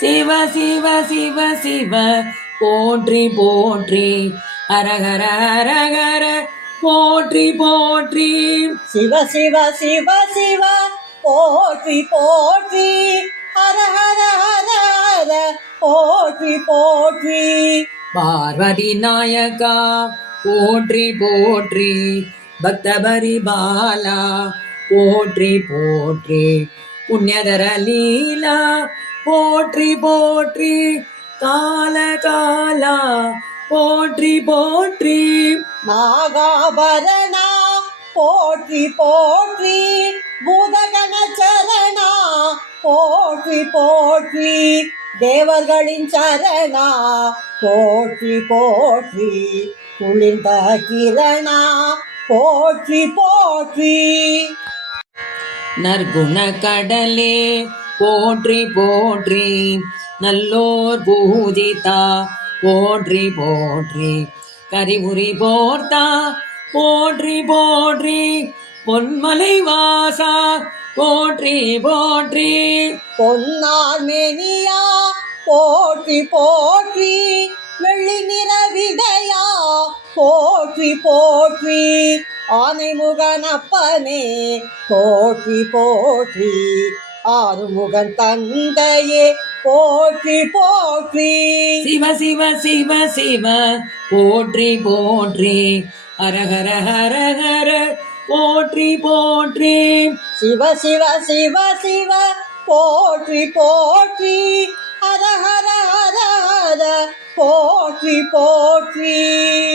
சிவ சிவ சிவ சிவ போற்றி போற்றி அரகர அரகர போற்றி போற்றி. சிவ சிவ சிவ சிவ போற்றி போற்றி ஹர ஹர ஹர ஹர போற்றி போற்றி. பார்வதி நாயகா போற்றி போற்றி. பக்தபரி பாலா போற்றி போற்றி. புண்ணியதர லீலா போற்றி போற்றி கால காலா. போற்றி போற்றி. நாகாபரணா போற்றி போற்றி. பூதகண சரணா போற்றி போற்றி. தேவர்களின் சரணா போற்றி போற்றி. குளிர்ந்த கிரணா போற்றி போற்றி. நற்குண கடலே போற்றி போற்றி நல்லோர் பூஜிதா போற்றி போற்றி கரிபுரி போர்த்தா. போற்றி போற்றி பொன்மலை வாசா. போற்றி போற்றி பொன்னார் மேனியா. போற்றி போற்றி வெள்ளி நிற விடையா போற்றி போற்றி ஆனை முகனப்பனே போற்றி போற்றி ஆறுமுகன் தந்தையே போற்றி போற்றி. சிவ சிவ சிவ சிவ போற்றி போற்றி. ஹரஹர ஹரஹர போற்றி போற்றி. சிவ சிவ சிவ சிவ போற்றி போற்றி. ஹர ஹர ஹர ஹர போற்றி போற்றி.